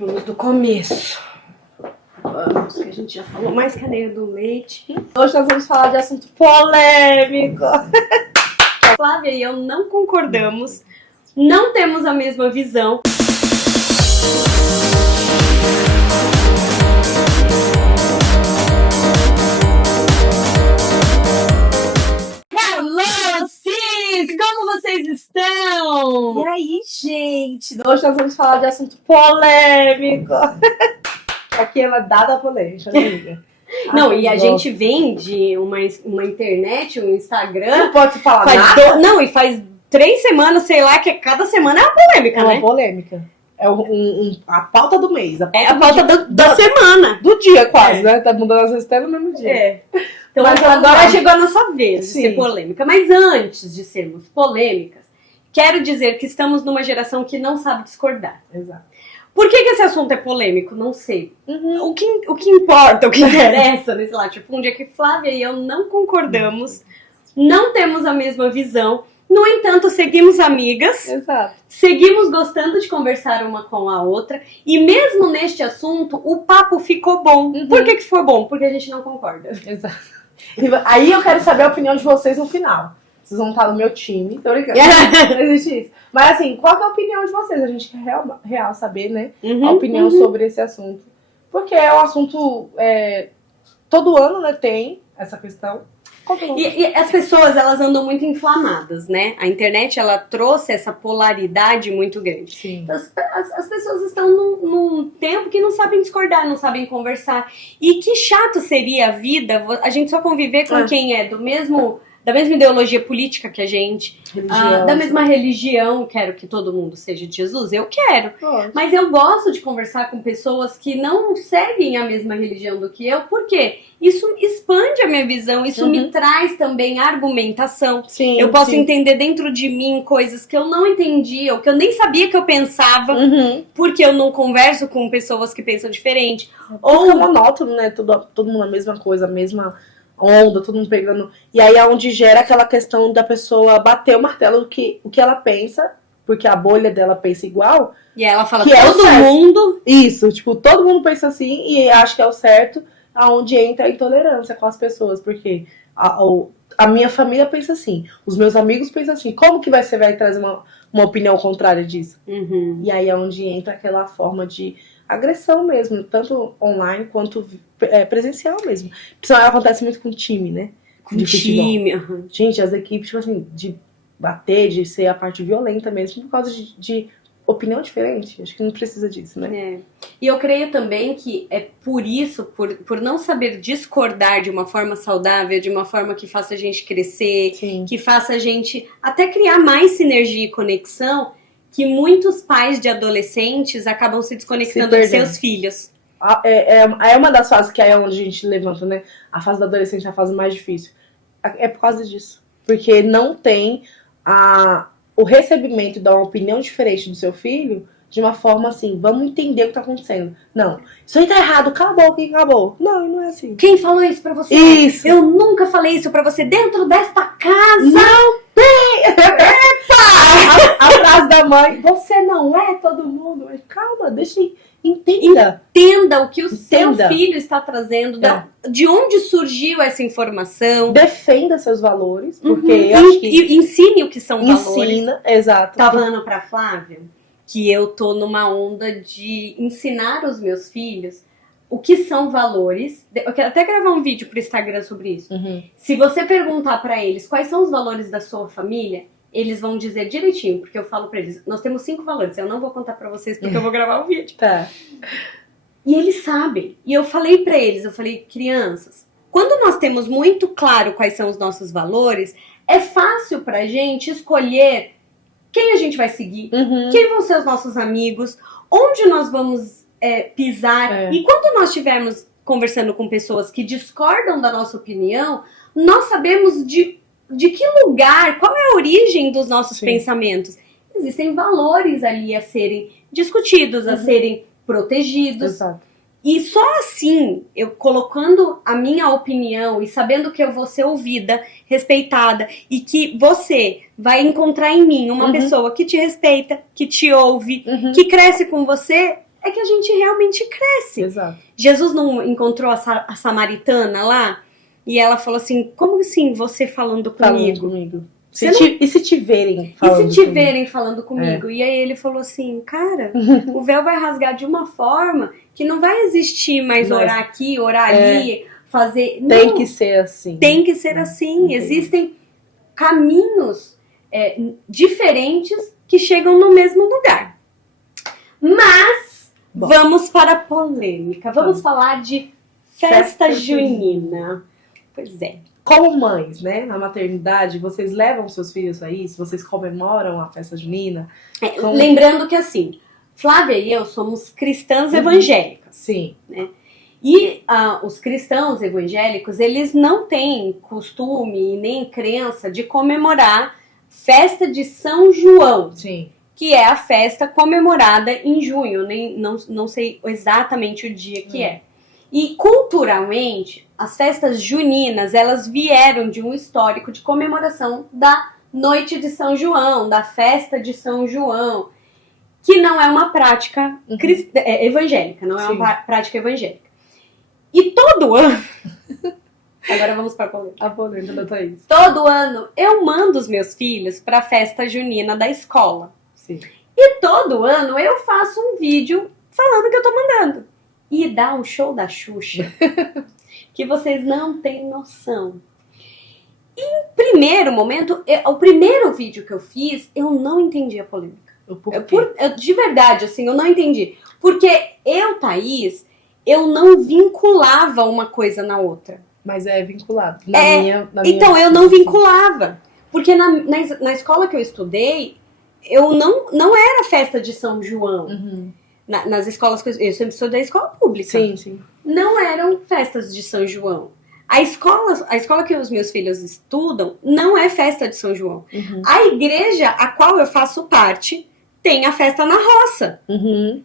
Vamos do começo. Vamos, que a gente já falou mais cadeia do leite. Hoje nós vamos falar de assunto polêmico. A Flávia e eu não concordamos, não temos a mesma visão. Hello, sis! Como vocês estão? E aí, gente? Hoje nós vamos falar de assunto polêmico. Aqui ela é dada a polêmica, amiga. Não, e a gente vem de uma internet, um Instagram. Não pode falar nada. Não, e faz 3 semanas, sei lá, que cada semana é uma polêmica, É né? uma polêmica. É a pauta do mês. É a pauta da semana. Do dia, quase, né? Tá mudando às vezes até no mesmo dia. É. Então Mas agora chegou a nossa vez de Sim. ser polêmica. Mas antes de sermos polêmicas, quero dizer que estamos numa geração que não sabe discordar. Exato. Por que esse assunto é polêmico? Não sei. Uhum. O que importa, o que interessa nesse latifúndio é que Flávia e eu não concordamos, não temos a mesma visão. No entanto, seguimos amigas, Exato. seguimos gostando de conversar uma com a outra. E mesmo neste assunto, o papo ficou bom. Uhum. Por que ficou bom? Porque a gente não concorda. Exato. E aí eu quero saber a opinião de vocês no final. Vocês vão estar no meu time. Tô brincando. Não existe isso. Mas assim, qual que é a opinião de vocês? A gente quer real saber, né? A opinião sobre esse assunto. Porque é um assunto... todo ano, né, tem essa questão. E as pessoas, elas andam muito inflamadas, né? A internet, ela trouxe essa polaridade muito grande. Sim. Então, as pessoas estão num tempo que não sabem discordar, não sabem conversar. E que chato seria a vida, a gente só conviver com quem é da mesma ideologia política que a gente, da mesma religião. Quero que todo mundo seja de Jesus, eu quero. Pode. Mas eu gosto de conversar com pessoas que não seguem a mesma religião do que eu, porque isso expande a minha visão, isso me traz também argumentação. Sim, Eu posso sim. entender dentro de mim coisas que eu não entendia, ou que eu nem sabia que eu pensava, porque eu não converso com pessoas que pensam diferente. Ou monótono, né? Todo mundo a mesma coisa, a mesma onda, todo mundo pegando. E aí é onde gera aquela questão da pessoa bater o martelo o que ela pensa, porque a bolha dela pensa igual. E aí ela fala, que todo mundo... Isso, tipo, todo mundo pensa assim e acha que é o certo, aonde entra a intolerância com as pessoas, porque a minha família pensa assim, os meus amigos pensam assim, como que você vai trazer uma opinião contrária disso? E aí é onde entra aquela forma de agressão mesmo, tanto online quanto presencial mesmo. Isso acontece muito com time, né? Com time. Gente, as equipes, tipo assim, de bater, de ser a parte violenta mesmo, por causa de opinião diferente. Acho que não precisa disso, né? E eu creio também que é por isso, por não saber discordar de uma forma saudável, de uma forma que faça a gente crescer, Sim. que faça a gente até criar mais sinergia e conexão, que muitos pais de adolescentes acabam se desconectando de seus filhos. É uma das fases que é onde a gente levanta, né? A fase da adolescência é a fase mais difícil. É por causa disso. Porque não tem o recebimento de uma opinião diferente do seu filho de uma forma assim, vamos entender o que tá acontecendo. Não, isso aí tá errado, cala a boca e acabou. Não é assim. Quem falou isso pra você? Isso. Eu nunca falei isso pra você dentro desta casa. Não tem! A frase da mãe, você não é todo mundo. Mas calma, deixa eu... Entenda o que o seu filho está trazendo, de onde surgiu essa informação. Defenda seus valores, porque eu acho que... E ensine o que são valores. Ensina, exato. Tava falando pra Flávia que eu tô numa onda de ensinar os meus filhos o que são valores. Eu quero até gravar um vídeo pro Instagram sobre isso. Se você perguntar pra eles quais são os valores da sua família, eles vão dizer direitinho, porque eu falo pra eles, nós temos 5 valores, eu não vou contar pra vocês porque eu vou gravar o vídeo. Tá. E eles sabem. E eu falei pra eles, crianças, quando nós temos muito claro quais são os nossos valores, é fácil pra gente escolher quem a gente vai seguir, quem vão ser os nossos amigos, onde nós vamos pisar. E quando nós estivermos conversando com pessoas que discordam da nossa opinião, nós sabemos de que lugar, qual é a origem dos nossos pensamentos. Existem valores ali a serem discutidos, a serem protegidos. Exato. E só assim, eu colocando a minha opinião e sabendo que eu vou ser ouvida, respeitada, e que você vai encontrar em mim uma pessoa que te respeita, que te ouve, que cresce com você, é que a gente realmente cresce. Exato. Jesus não encontrou a samaritana lá? E ela falou assim, como assim você falando comigo? E se te verem falando E se te verem falando comigo? E aí ele falou assim, cara, o véu vai rasgar de uma forma que não vai existir mais orar aqui, orar ali, fazer... Tem não, que ser assim. tem que ser assim. Entendi. Existem caminhos diferentes que chegam no mesmo lugar. Mas, vamos para a polêmica. Vamos falar de festa junina. Pois é. Como mães, né, na maternidade, vocês levam seus filhos a isso? Vocês comemoram a festa junina? Lembrando que assim, Flávia e eu somos cristãs evangélicas. Sim. Né? E os cristãos evangélicos, eles não têm costume nem crença de comemorar festa de São João. Sim. Que é a festa comemorada em junho. Não sei exatamente o dia que é. E culturalmente, as festas juninas, elas vieram de um histórico de comemoração da noite de São João, da festa de São João, que não é uma prática evangélica, não é uma prática evangélica. E todo ano... Agora vamos para a polêmica da Thaís. Todo ano eu mando os meus filhos para a festa junina da escola. Sim. E todo ano eu faço um vídeo falando que eu tô mandando. E dá um show da Xuxa que vocês não têm noção. E em primeiro momento, o primeiro vídeo que eu fiz, eu não entendi a polêmica. De verdade, assim, eu não entendi. Porque Thaís, eu não vinculava uma coisa na outra. Mas é vinculado. Então, eu não vinculava. Porque na escola que eu estudei, eu não era festa de São João. Uhum. Nas escolas que eu sempre estudei escola pública. Sim, sim. Não eram festas de São João. A escola que os meus filhos estudam não é festa de São João. Uhum. A igreja a qual eu faço parte tem a festa na roça. Uhum.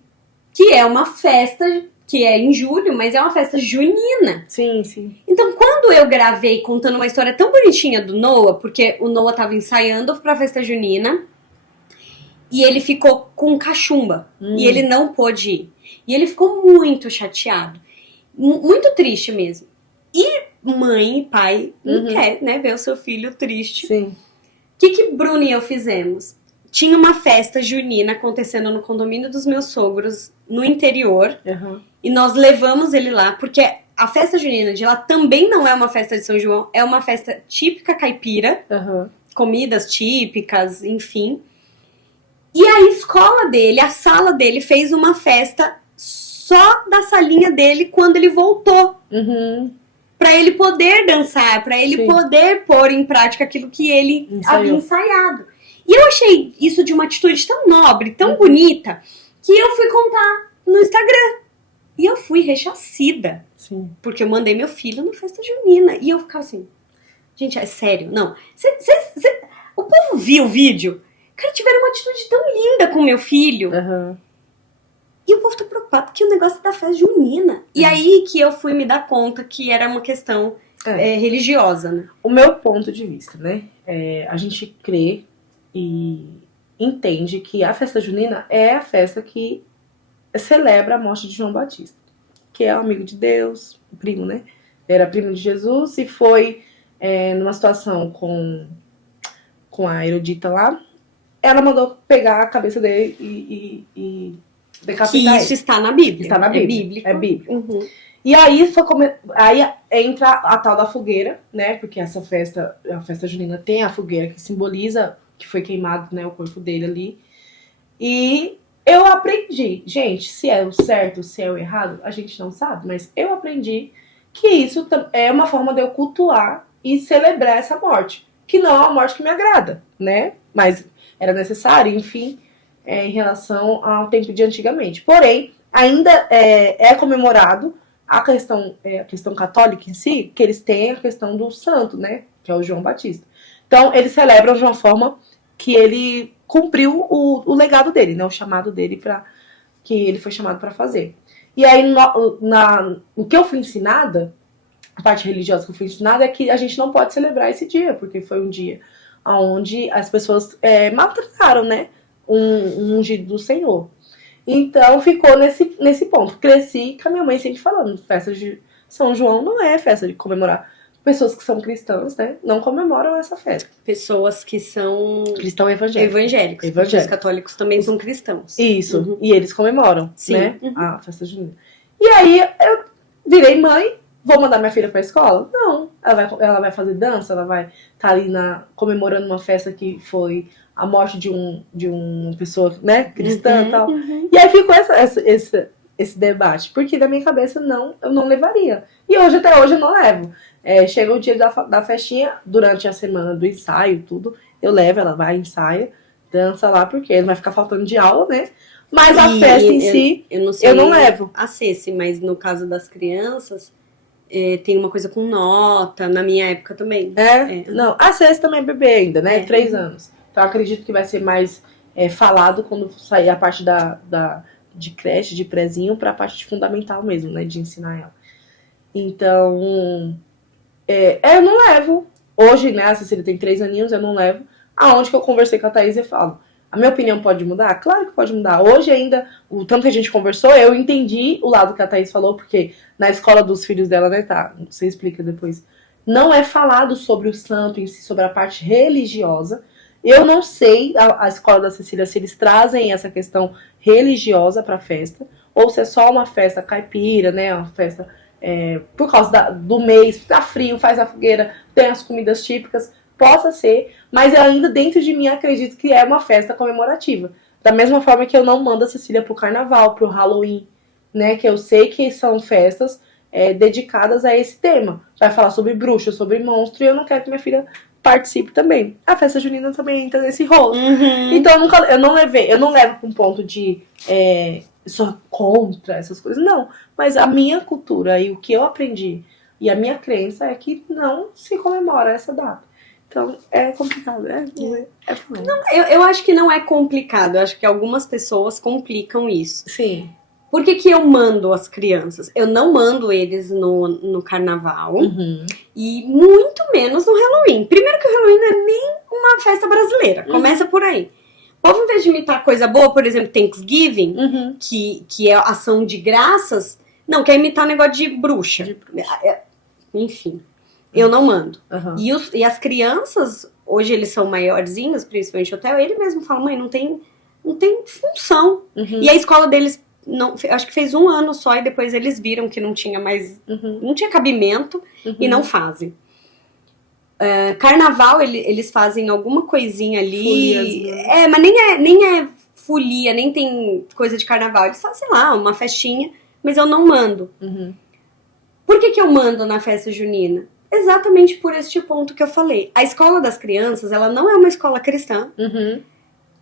Que é uma festa que é em julho, mas é uma festa junina. Sim, sim. Então, quando eu gravei contando uma história tão bonitinha do Noah, porque o Noah tava ensaiando pra festa junina, e ele ficou com cachumba. E ele não pôde ir. E ele ficou muito chateado. Muito triste mesmo. E mãe e pai não quer, né, ver o seu filho triste. Sim. O que Bruno e eu fizemos? Tinha uma festa junina acontecendo no condomínio dos meus sogros, no interior. Uhum. E nós levamos ele lá, porque a festa junina de lá também não é uma festa de São João. É uma festa típica caipira. Uhum. Comidas típicas, enfim. E a escola dele, a sala dele, fez uma festa só da salinha dele quando ele voltou. Uhum. Pra ele poder dançar, pra ele poder pôr em prática aquilo que ele havia ensaiado. E eu achei isso de uma atitude tão nobre, tão bonita, que eu fui contar no Instagram. E eu fui rechacida. Sim. Porque eu mandei meu filho na festa junina. E eu ficava assim, gente, é sério? Não. O povo viu o vídeo? Cara, tiveram uma atitude tão linda com meu filho. Uhum. E o povo tá preocupado que o negócio da festa junina. E aí que eu fui me dar conta que era uma questão religiosa, né? O meu ponto de vista, né? A gente crê e entende que a festa junina é a festa que celebra a morte de João Batista. Que é o amigo de Deus, o primo, né? Era primo de Jesus e foi numa situação com a erudita lá. Ela mandou pegar a cabeça dele e decapitar que isso está na Bíblia. Está na Bíblia. É bíblico. É bíblico. Uhum. E aí, aí entra a tal da fogueira, né? Porque essa festa, a festa junina tem a fogueira que simboliza que foi queimado, né, o corpo dele ali. E eu aprendi, gente, se é o certo, se é o errado, a gente não sabe, mas eu aprendi que isso é uma forma de eu cultuar e celebrar essa morte, que não é uma morte que me agrada, né? Mas era necessário, enfim, em relação ao tempo de antigamente. Porém, ainda é comemorado a questão católica em si, que eles têm a questão do santo, né? Que é o João Batista. Então, eles celebram de uma forma que ele cumpriu o legado dele, né? O chamado dele que ele foi chamado para fazer. E aí, no que eu fui ensinada, a parte religiosa que eu fui ensinada é que a gente não pode celebrar esse dia, porque foi um dia onde as pessoas maltrataram, né? Um ungido do Senhor. Então ficou nesse ponto. Cresci com a minha mãe sempre falando, festa de São João não é festa de comemorar. Pessoas que são cristãs, né, não comemoram essa festa. Pessoas que são Cristão evangélico. evangélicos. Porque os católicos também são cristãos. Isso, Uhum. e eles comemoram, Sim. né, a festa junina. E aí eu virei mãe, vou mandar minha filha pra escola? Não, ela vai fazer dança, ela vai estar ali comemorando uma festa que foi a morte de uma pessoa, né, cristã e tal. Uhum. E aí ficou esse debate, porque na minha cabeça eu não levaria. E até hoje eu não levo. Chega o dia da festinha, durante a semana do ensaio, tudo, eu levo, ela vai, ensaia, dança lá, porque não vai ficar faltando de aula, né? Mas a festa em si, eu não levo. A Ceci, mas no caso das crianças, tem uma coisa com nota, na minha época também. Não, a sexta também é bebê ainda, né? 3 Uhum. anos. Então eu acredito que vai ser mais falado quando sair a parte de creche, de prezinho, pra parte de fundamental mesmo, né? De ensinar ela. Então, eu não levo. Hoje, né, a Cecília tem 3 aninhos, eu não levo. Aonde que eu conversei com a Thaís e falo, a minha opinião pode mudar? Claro que pode mudar. Hoje ainda, o tanto que a gente conversou, eu entendi o lado que a Thaís falou, porque na escola dos filhos dela, né, tá? Você explica depois. Não é falado sobre o santo em si, sobre a parte religiosa. Eu não sei, a escola da Cecília, se eles trazem essa questão religiosa pra festa, ou se é só uma festa caipira, né, uma festa por causa do mês, tá frio, faz a fogueira, tem as comidas típicas, possa ser, mas ainda dentro de mim acredito que é uma festa comemorativa. Da mesma forma que eu não mando a Cecília pro carnaval, pro Halloween, né, que eu sei que são festas dedicadas a esse tema. Vai falar sobre bruxa, sobre monstro, e eu não quero que minha filha participe também. A festa junina também entra nesse rolo. Uhum. Então eu não levo pra um ponto de sou contra essas coisas, não. Mas a minha cultura e o que eu aprendi e a minha crença é que não se comemora essa data. Então é complicado, né? Não, eu acho que não é complicado. Eu acho que algumas pessoas complicam isso. Sim. Por que eu mando as crianças? Eu não mando eles no carnaval e muito menos no Halloween. Primeiro que o Halloween não é nem uma festa brasileira. Começa por aí. O povo, em vez de imitar coisa boa, por exemplo, Thanksgiving, que é ação de graças, não, quer imitar negócio de bruxa. Enfim, eu não mando. E as crianças, hoje eles são maiorzinhos, principalmente o Theo, ele mesmo fala, mãe, não tem função. E a escola deles, não, acho que fez 1 ano só, e depois eles viram que não tinha mais, não tinha cabimento, e não fazem. Carnaval, eles fazem alguma coisinha ali. Folias, mas nem é folia, nem tem coisa de carnaval. Eles fazem, sei lá, uma festinha, mas eu não mando. Por que eu mando na festa junina? Exatamente por este ponto que eu falei. A escola das crianças, ela não é uma escola cristã.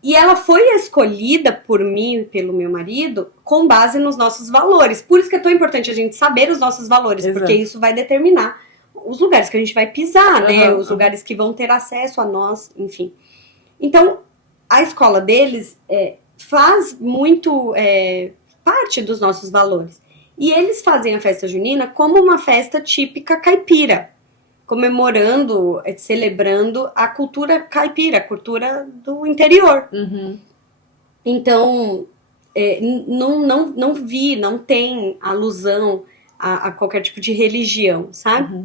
E ela foi escolhida por mim e pelo meu marido com base nos nossos valores. Por isso que é tão importante a gente saber os nossos valores, porque isso vai determinar os lugares que a gente vai pisar, né? Os lugares que vão ter acesso a nós, enfim. Então, a escola deles faz muito parte dos nossos valores. E eles fazem a festa junina como uma festa típica caipira, comemorando, celebrando a cultura caipira, a cultura do interior. Então, não tem alusão a qualquer tipo de religião, sabe?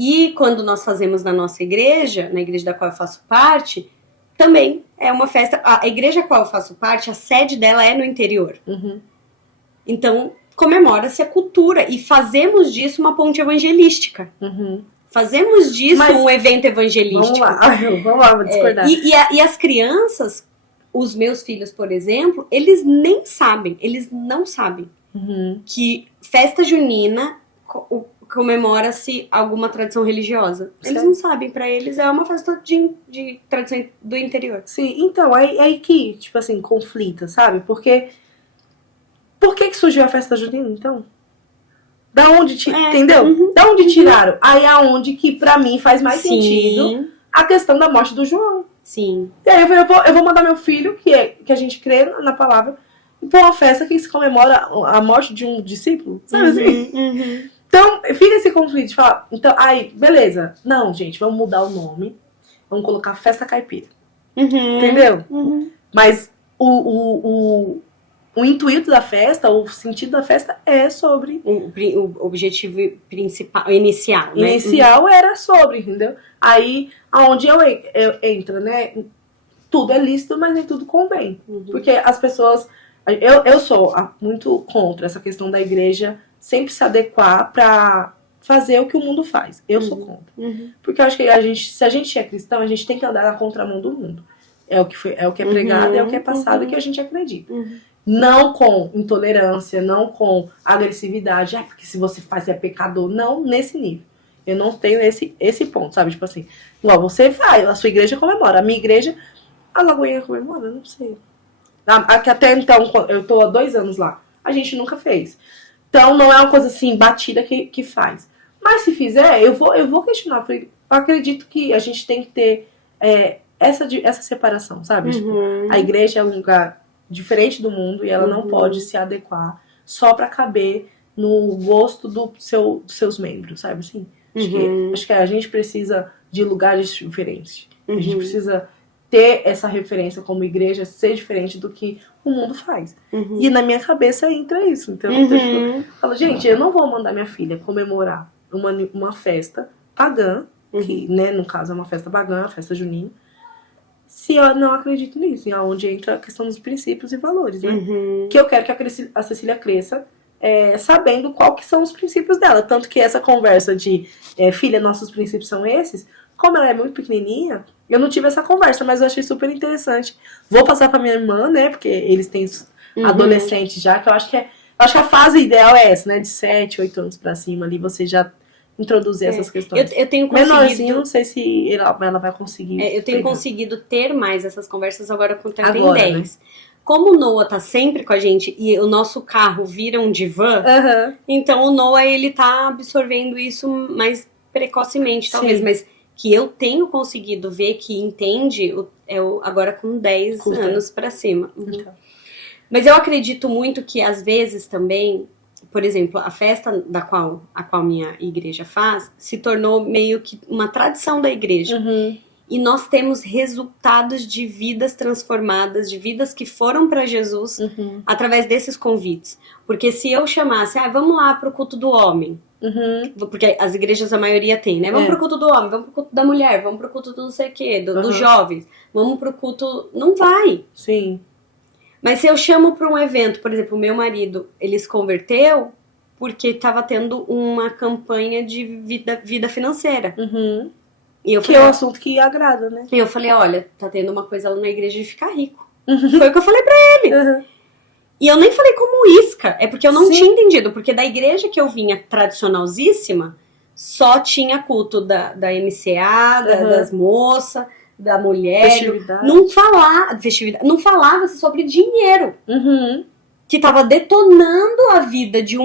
E quando nós fazemos na nossa igreja, na igreja da qual eu faço parte, também é uma festa. A igreja a qual eu faço parte, a sede dela é no interior. Então, comemora-se a cultura e fazemos disso uma ponte evangelística. Fazemos disso um evento evangelístico. Vamos lá, vou discordar. E as crianças, os meus filhos, por exemplo, eles nem sabem, eles não sabem que festa junina comemora-se alguma tradição religiosa. Eles não sabem, pra eles é uma festa de tradição do interior. Sim, então, aí que, tipo assim, conflita, sabe? Porque por que surgiu a festa junina, então? Da onde, entendeu? Da onde tiraram? Aí é onde que pra mim faz mais sentido a questão da morte do João. Sim. E aí eu vou mandar meu filho, que a gente crê na palavra, pra uma festa que se comemora a morte de um discípulo, sabe assim? Então, fica esse conflito de falar, então, aí, beleza. Não, gente, vamos mudar o nome. Vamos colocar Festa Caipira. Entendeu? Mas o intuito da festa, o sentido da festa é sobre... O objetivo principal, inicial, né? Inicial era sobre, entendeu? Aí, aonde eu entro, né? Tudo é lícito, mas nem tudo convém. Porque as pessoas... Eu sou muito contra essa questão da igreja sempre se adequar pra fazer o que o mundo faz. Eu sou contra. Porque eu acho que se a gente é cristão, a gente tem que andar na contramão do mundo. É o que é pregado, é o que é passado, é o que a gente acredita. Não com intolerância, não com agressividade. Porque se você faz é pecador. Não nesse nível. Eu não tenho esse ponto, sabe? Tipo assim, igual você vai, a sua igreja comemora. A minha igreja, a Lagoinha comemora? Não sei. Até então, eu tô há 2 anos lá. A gente nunca fez. Então, não é uma coisa assim, batida que faz. Mas se fizer, eu vou questionar. Eu acredito que a gente tem que ter essa separação, sabe? Tipo, a igreja é um lugar diferente do mundo e ela não pode se adequar só pra caber no gosto dos seus membros, sabe? Assim, acho que a gente precisa de lugares diferentes. A gente precisa ter essa referência como igreja, ser diferente do que o mundo faz. E na minha cabeça entra isso. Então, eu falo, gente, eu não vou mandar minha filha comemorar uma festa pagã, que, né, no caso é uma festa pagã, uma festa junina, se eu não acredito nisso, onde entra a questão dos princípios e valores, né? Que eu quero que a Cecília cresça sabendo qual que são os princípios dela. Tanto que essa conversa de filha, nossos princípios são esses, como ela é muito pequenininha, eu não tive essa conversa, mas eu achei super interessante. Vou passar pra minha irmã, né? Porque eles têm adolescentes já, que eu acho que a fase ideal é essa, né? De 7, 8 anos pra cima ali, você já introduzir essas questões. Eu tenho conseguido... Menorzinho, não sei se ela vai conseguir. eu tenho conseguido ter mais essas conversas agora com o Tem Agora, 10. Né? Como o Noah tá sempre com a gente e o nosso carro vira um divã, então o Noah, ele tá absorvendo isso mais precocemente, talvez, mas que eu tenho conseguido ver que entende agora com 10 anos pra cima. Então. Mas eu acredito muito que às vezes também, por exemplo, a festa a qual minha igreja faz se tornou meio que uma tradição da igreja. E nós temos resultados de vidas transformadas, de vidas que foram para Jesus através desses convites. Porque se eu chamasse, vamos lá pro culto do homem, porque as igrejas a maioria tem, né? Vamos pro culto do homem, vamos pro culto da mulher, vamos pro culto do não sei o quê, dos jovens, vamos pro culto... Não vai. Sim. Mas se eu chamo para um evento, por exemplo, o meu marido, ele se converteu porque estava tendo uma campanha de vida financeira. E eu falei, é um assunto que agrada, né? E eu falei, olha, tá tendo uma coisa lá na igreja de ficar rico. Foi o que eu falei pra ele. E eu nem falei como isca, é porque eu não tinha entendido. Porque da igreja que eu vinha tradicionalzíssima, só tinha culto da MCA, das moças, da mulher. Festividade. Não falava sobre dinheiro. Que tava detonando a vida de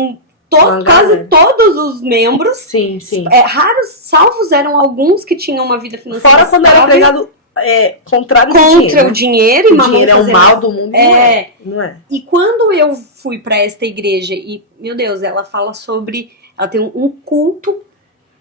quase todos os membros. Sim. Raros, salvos eram alguns que tinham uma vida financeira. Fora quando era pregado contrário contra o dinheiro. O dinheiro é o mal do mundo. Não é. E quando eu fui pra esta igreja, e, meu Deus, ela fala sobre... Ela tem um culto,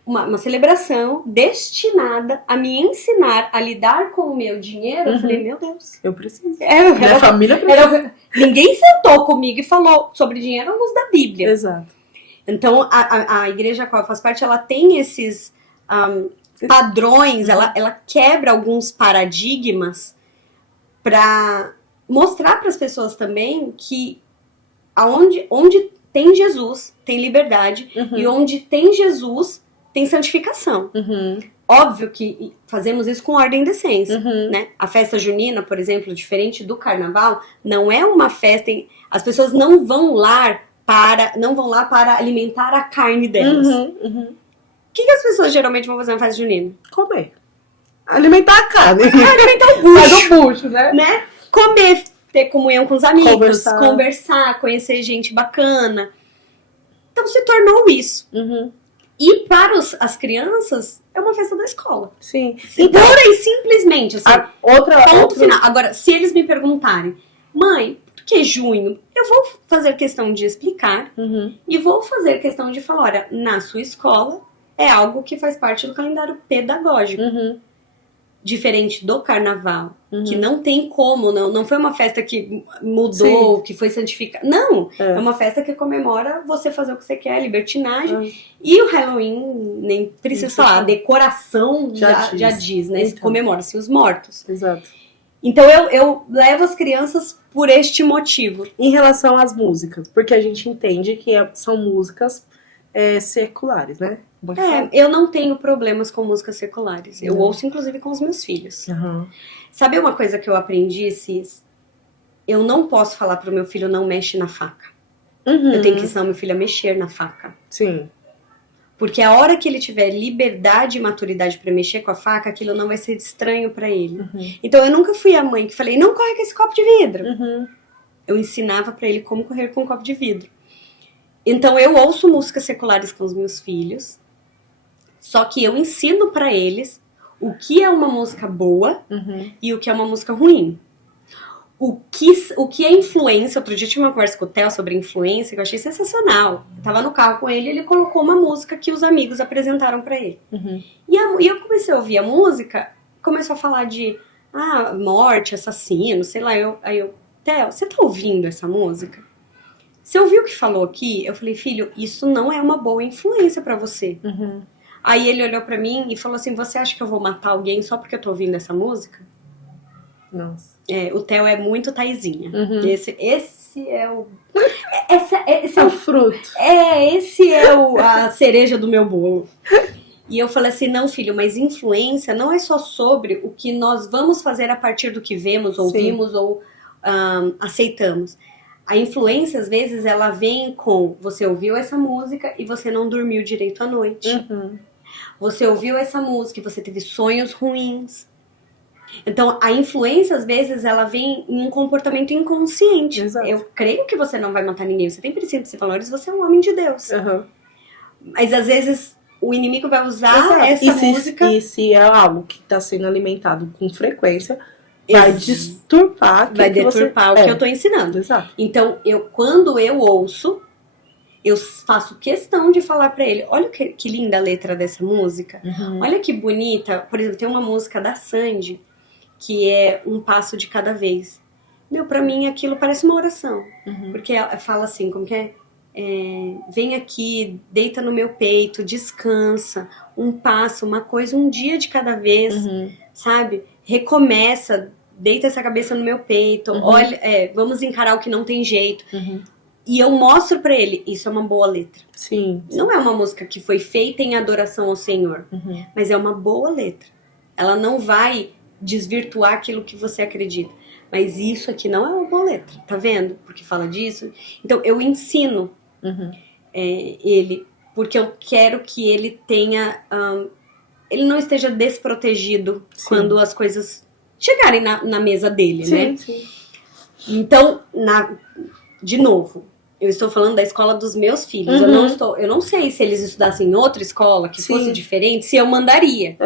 uma celebração destinada a me ensinar a lidar com o meu dinheiro. Eu falei, meu Deus. Eu preciso. Minha família precisa. Ninguém sentou comigo e falou sobre dinheiro à luz da Bíblia. Exato. Então, a igreja a qual eu faço parte, ela tem esses padrões, ela quebra alguns paradigmas para mostrar para as pessoas também que onde tem Jesus, tem liberdade, e onde tem Jesus, tem santificação. Óbvio que fazemos isso com ordem e decência, né? A festa junina, por exemplo, diferente do carnaval, não é uma festa... As pessoas não vão lá para alimentar a carne delas. O que as pessoas geralmente vão fazer na festa junina? Comer. Alimentar a carne. Alimentar o bucho. Faz o bucho, né? Comer, ter comunhão com os amigos, conversar, conhecer gente bacana. Então se tornou isso. E para as crianças, é uma festa da escola. Sim. Então, pura e simplesmente, assim, ponto final. Agora, se eles me perguntarem, mãe, por que junho? Eu vou fazer questão de explicar e vou fazer questão de falar, olha, na sua escola é algo que faz parte do calendário pedagógico. diferente do carnaval, Uhum. que não tem como, não foi uma festa que mudou, que foi santificada. Não, é uma festa que comemora você fazer o que você quer, libertinagem. E o Halloween, nem preciso falar, a decoração já diz, né? Então. Comemora-se os mortos. Exato. Então eu levo as crianças por este motivo. Em relação às músicas, porque a gente entende que são músicas seculares, né? Eu não tenho problemas com músicas seculares. Eu ouço, inclusive, com os meus filhos. Uhum. Sabe uma coisa que eu aprendi, Cis? Eu não posso falar pro meu filho não mexe na faca. Uhum. Eu tenho que ensinar meu filho a mexer na faca. Sim. Porque a hora que ele tiver liberdade e maturidade pra mexer com a faca, aquilo não vai ser estranho pra ele. Uhum. Então eu nunca fui a mãe que falei, não corre com esse copo de vidro. Uhum. Eu ensinava pra ele como correr com um copo de vidro. Então eu ouço músicas seculares com os meus filhos, só que eu ensino pra eles o que é uma música boa e o que é uma música ruim. O que é influência. Outro dia eu tive uma conversa com o Theo sobre influência que eu achei sensacional. Eu tava no carro com ele e ele colocou uma música que os amigos apresentaram pra ele. E eu comecei a ouvir a música, começou a falar de morte, assassino, sei lá. Aí eu, Theo, você tá ouvindo essa música? Você ouviu o que falou aqui? Eu falei, filho, isso não é uma boa influência pra você. Aí ele olhou pra mim e falou assim, você acha que eu vou matar alguém só porque eu tô ouvindo essa música? Nossa. O Theo é muito Taizinha. Esse é o... Esse é o fruto. Esse é a cereja do meu bolo. E eu falei assim, não, filho, mas influência não é só sobre o que nós vamos fazer a partir do que vemos, ouvimos ou aceitamos. A influência, às vezes, ela vem com você ouviu essa música e você não dormiu direito à noite. Você ouviu essa música e você teve sonhos ruins. Então, a influência, às vezes, ela vem em um comportamento inconsciente. Exato. Eu creio que você não vai matar ninguém. Você tem princípios e valores, você é um homem de Deus. Mas, às vezes, o inimigo vai usar essa música... E se é algo que está sendo alimentado com frequência, vai deturpar o que eu tô ensinando. Exato. Então, quando eu ouço, eu faço questão de falar pra ele, olha que linda a letra dessa música. Olha que bonita. Por exemplo, tem uma música da Sandy, que é Um Passo de Cada Vez. Pra mim aquilo parece uma oração. Porque ela fala assim, como que é? Vem aqui, deita no meu peito, descansa, um passo, uma coisa, um dia de cada vez, sabe? Recomeça, deita essa cabeça no meu peito, olha, vamos encarar o que não tem jeito. E eu mostro pra ele, isso é uma boa letra. Sim. Não é uma música que foi feita em adoração ao Senhor, mas é uma boa letra. Ela não vai desvirtuar aquilo que você acredita. Mas isso aqui não é uma boa letra, tá vendo? Porque fala disso. Então eu ensino ele, porque eu quero que ele tenha... ele não esteja desprotegido quando as coisas chegarem na mesa dele, né? Sim. Então, de novo, eu estou falando da escola dos meus filhos. Eu não sei se eles estudassem em outra escola que fosse diferente, se eu mandaria.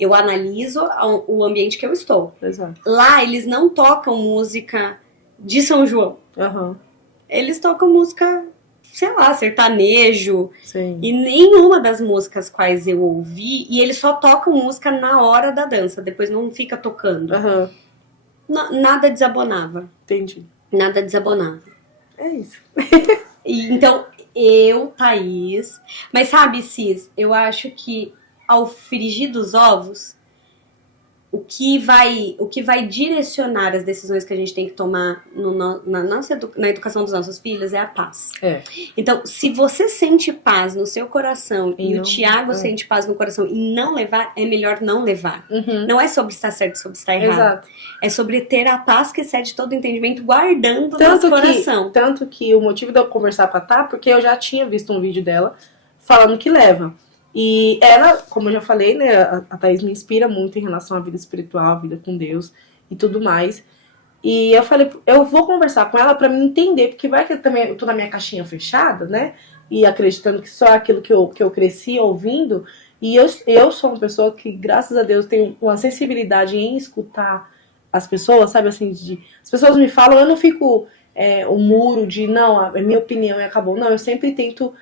Eu analiso o ambiente que eu estou. Exato. Lá, eles não tocam música de São João. Eles tocam música, sei lá, sertanejo. Sim. E nenhuma das músicas quais eu ouvi, e eles só tocam música na hora da dança, depois não fica tocando. Nada desabonava. Entendi. Nada desabonava. É isso. Então, Thaís... Mas sabe, Cis, eu acho que ao frigir dos ovos, o que vai direcionar as decisões que a gente tem que tomar na educação dos nossos filhos é a paz. Então, se você sente paz no seu coração e o Tiago sente paz no coração e não levar, é melhor não levar. Não é sobre estar certo, sobre estar errado. Exato. É sobre ter a paz que excede todo entendimento, guardando no nosso coração. Tanto que o motivo de eu conversar com a Tá, porque eu já tinha visto um vídeo dela falando que leva. E ela, como eu já falei, né, a Thaís me inspira muito em relação à vida espiritual, à vida com Deus e tudo mais. E eu falei, eu vou conversar com ela pra me entender, porque vai que eu também tô na minha caixinha fechada, né? E acreditando que só aquilo que eu cresci ouvindo. E eu sou uma pessoa que, graças a Deus, tenho uma sensibilidade em escutar as pessoas, sabe? Assim, as pessoas me falam, eu não fico o muro de, não, a minha opinião e acabou. Não, eu sempre tento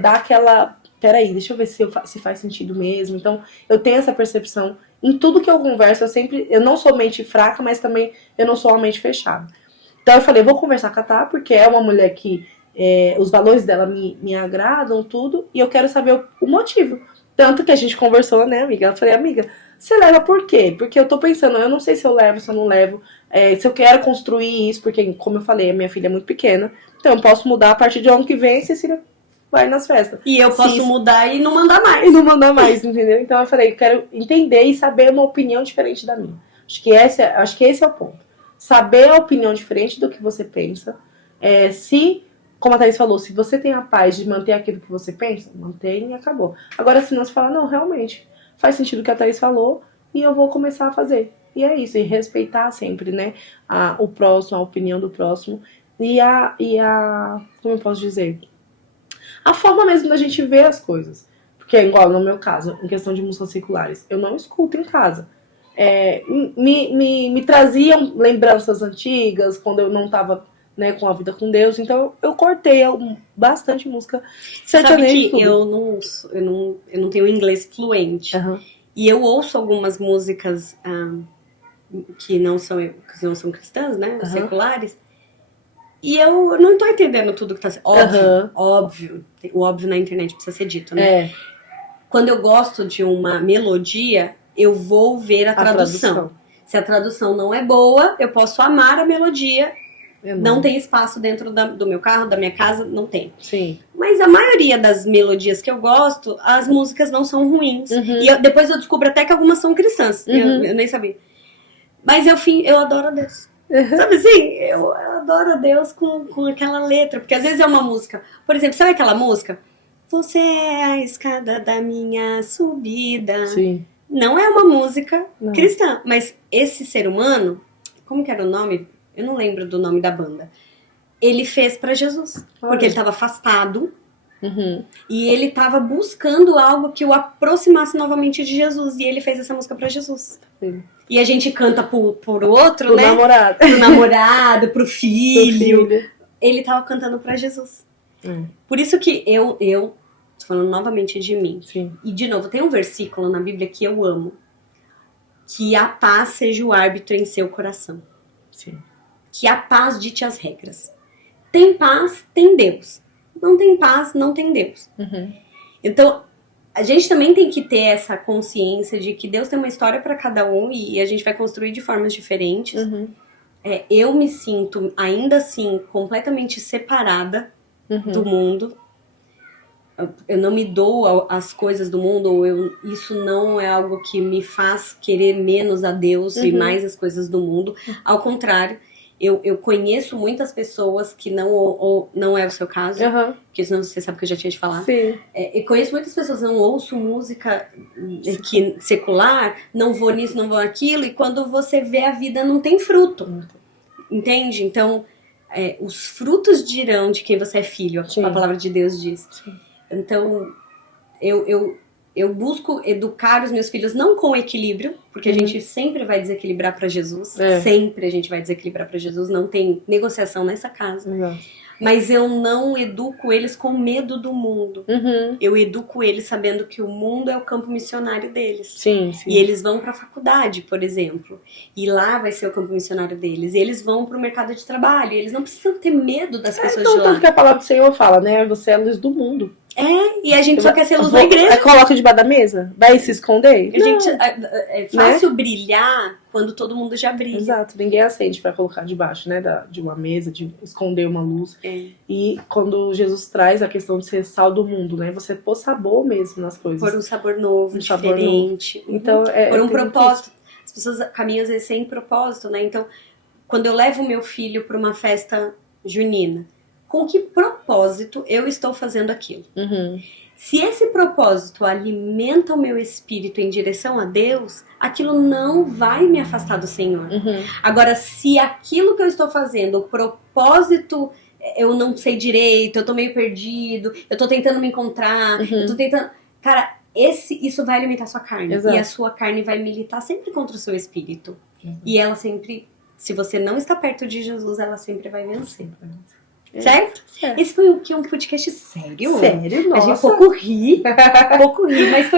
dar aquela... Peraí, deixa eu ver se faz sentido mesmo. Então, eu tenho essa percepção em tudo que eu converso, eu não sou mente fraca, mas também eu não sou uma mente fechada. Então eu falei, vou conversar com a Tá, porque é uma mulher que os valores dela me agradam, tudo, e eu quero saber o motivo. Tanto que a gente conversou, né, amiga? Eu falei, amiga, você leva por quê? Porque eu tô pensando, eu não sei se eu levo, se eu não levo, se eu quero construir isso, porque, como eu falei, a minha filha é muito pequena, então eu posso mudar a partir de ano que vem, Cecília vai nas festas. E eu posso mudar e não mandar mais. E não mandar mais, entendeu? Então eu falei, quero entender e saber uma opinião diferente da minha. Acho que esse é o ponto. Saber a opinião diferente do que você pensa. Como a Thaís falou, se você tem a paz de manter aquilo que você pensa, mantém e acabou. Agora, se não, você fala, não, realmente, faz sentido o que a Thaís falou e eu vou começar a fazer. E é isso, e respeitar sempre, né, o próximo, a opinião do próximo e como eu posso dizer? A forma mesmo da gente ver as coisas. Porque é igual no meu caso, em questão de músicas seculares, eu não escuto em casa. Me traziam lembranças antigas, quando eu não estava, né, com a vida com Deus, então eu cortei bastante música sertaneja. Sabe que eu não tenho inglês fluente. Uhum. E eu ouço algumas músicas que não são cristãs, né? Uhum. Seculares. E eu não tô entendendo tudo que tá sendo. Óbvio. O óbvio na internet precisa ser dito, né? Quando eu gosto de uma melodia, eu vou ver a tradução. Se a tradução não é boa, eu posso amar a melodia. Não tem espaço dentro do meu carro, da minha casa, não tem. Sim. Mas a maioria das melodias que eu gosto, as músicas não são ruins. Uhum. E depois eu descubro até que algumas são cristãs. Uhum. Eu nem sabia. Mas eu adoro a Deus. Uhum. Sabe assim? Eu adoro a Deus com aquela letra. Porque às vezes é uma música. Por exemplo, sabe aquela música? Você é a escada da minha subida. Sim. Não é uma música cristã. Mas esse ser humano, como que era o nome? Eu não lembro do nome da banda. Ele fez pra Jesus. Porque ele estava afastado. Uhum. E ele estava buscando algo que o aproximasse novamente de Jesus. E ele fez essa música pra Jesus. Sim. E a gente canta por outro, Pro né? namorado. Pro namorado, pro filho. Pro filho. Ele estava cantando pra Jesus. Por isso que eu tô falando novamente de mim. Sim. E de novo, tem um versículo na Bíblia que eu amo. Que a paz seja o árbitro em seu coração. Sim. Que a paz dite as regras. Tem paz, tem Deus. Não tem paz, não tem Deus. Uhum. Então, a gente também tem que ter essa consciência de que Deus tem uma história para cada um e a gente vai construir de formas diferentes. Uhum. Eu me sinto, ainda assim, completamente separada do mundo. Eu não me dou as coisas do mundo, ou isso não é algo que me faz querer menos a Deus e mais as coisas do mundo. Ao contrário, eu conheço muitas pessoas que não é o seu caso, porque senão você sabe que eu já tinha te falado. Sim. Eu conheço muitas pessoas que não ouço música secular, não vou nisso, não vou naquilo, e quando você vê a vida não tem fruto. Entende? Então, os frutos dirão de quem você é filho, a palavra de Deus diz. Sim. Então, eu busco educar os meus filhos não com equilíbrio, porque a gente sempre vai desequilibrar para Jesus. Sempre a gente vai desequilibrar para Jesus. Não tem negociação nessa casa. Mas eu não educo eles com medo do mundo. Eu educo eles sabendo que o mundo é o campo missionário deles. Sim. E eles vão para a faculdade, por exemplo. E lá vai ser o campo missionário deles. E eles vão para o mercado de trabalho. E eles não precisam ter medo das pessoas de lá. Tanto que a palavra do Senhor fala, né? Você é a luz do mundo. E a gente só quer ser luz da igreja. Coloca debaixo da mesa? Vai se esconder? É fácil brilhar quando todo mundo já brilha. Exato, ninguém acende pra colocar debaixo, né, de uma mesa, de esconder uma luz. E quando Jesus traz a questão de ser sal do mundo, né, você pôr sabor mesmo nas coisas. Por um sabor novo, diferente. Sabor novo. Então, por um propósito. As pessoas caminham às vezes sem propósito, né? Então, quando eu levo meu filho pra uma festa junina, com que propósito eu estou fazendo aquilo? Se esse propósito alimenta o meu espírito em direção a Deus, aquilo não vai me afastar do Senhor. Agora, se aquilo que eu estou fazendo, o propósito, eu não sei direito, eu tô meio perdido, eu tô tentando me encontrar, eu tô tentando... Cara, isso vai alimentar a sua carne. Exato. E a sua carne vai militar sempre contra o seu espírito. E ela sempre, se você não está perto de Jesus, ela sempre vai vencer. Certo? Esse foi o que? Um podcast sério? Sério? A gente Nossa. pouco ri, mas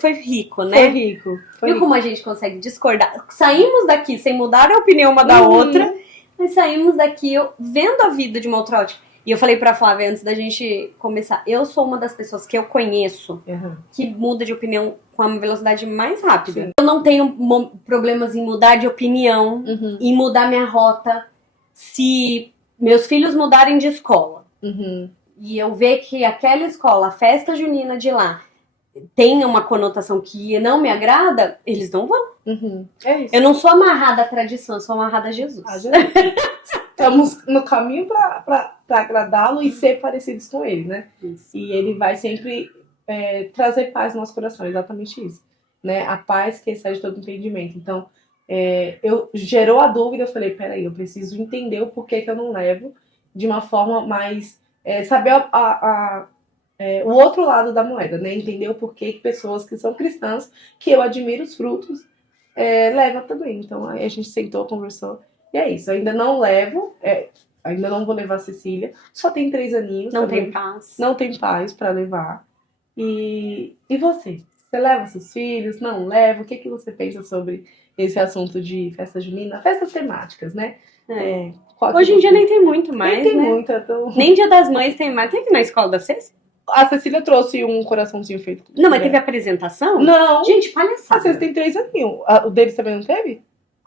foi rico, né? Foi rico. Viu como a gente consegue discordar? Saímos daqui sem mudar a opinião uma da outra, mas saímos daqui vendo a vida de uma outra ótica. E eu falei pra Flávia antes da gente começar, eu sou uma das pessoas que eu conheço que muda de opinião com a velocidade mais rápida. Sim. Eu não tenho problemas em mudar de opinião, em mudar minha rota, se meus filhos mudarem de escola. E eu ver que aquela escola, a festa junina de lá, tem uma conotação que não me agrada, eles não vão. É isso. Eu não sou amarrada à tradição, eu sou amarrada a Jesus. Estamos no caminho para agradá-lo e ser parecidos com ele, né? Isso. E ele vai sempre trazer paz no nosso coração, exatamente isso. Né? A paz que excede todo entendimento. Então, gerou a dúvida, eu falei, peraí, eu preciso entender o porquê que eu não levo de uma forma mais... saber o outro lado da moeda, né? Entender o porquê que pessoas que são cristãs, que eu admiro os frutos, levam também. Então, aí a gente sentou, conversou. E é isso, ainda não levo, ainda não vou levar a Cecília, só tem 3 aninhos. Não tem paz. Não tem paz para levar. E você? Você leva seus filhos? Não leva? O que você pensa sobre esse assunto de festa junina? Festas temáticas, né? Hoje em dia nem tem muito mais, nem tem né? muita. Nem Dia das Mães tem mais. Teve na escola da Cecília? A Cecília trouxe um coraçãozinho feito. Não, mas teve apresentação? Não. Gente, palhaçada. A Cecília tem 3 aninhos. O deles também não teve?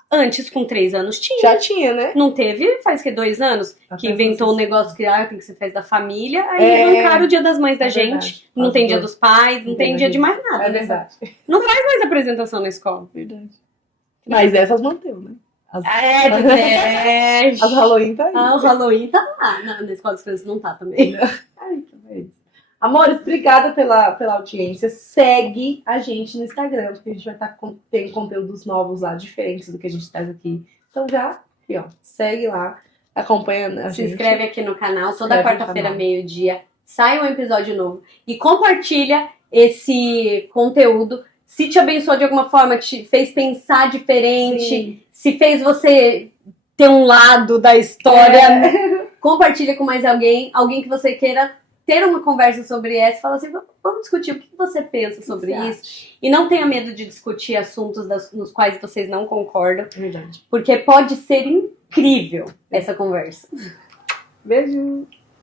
Antes, com 3 anos, tinha. Já tinha, né? Não teve? Faz que 2 anos? Que inventou o negócio que tem que ser festa da família. Aí arrancaram o Dia das Mães da gente. Verdade. Não tem Dia dos Pais, não tem dia de mais nada. É verdade. Não faz mais apresentação na escola. Verdade. Mas essas manteu, né? As Halloween tá aí. O Halloween tá lá. Na escola das crianças não tá também. Ai, que beleza. Amores, obrigada pela audiência. Segue a gente no Instagram, porque a gente vai estar tendo conteúdos novos lá, diferentes do que a gente traz aqui. Então já, aqui, ó, segue lá, acompanha a gente. Se inscreve aqui no canal, toda quarta-feira, meio-dia, sai um episódio novo. E compartilha esse conteúdo. Se te abençoou de alguma forma, te fez pensar diferente, se fez você ter um lado da história, compartilha com mais alguém que você queira ter uma conversa sobre essa, fala assim, vamos discutir o que você pensa sobre isso. E não tenha medo de discutir assuntos nos quais vocês não concordam. Verdade. Porque pode ser incrível essa conversa. Beijo!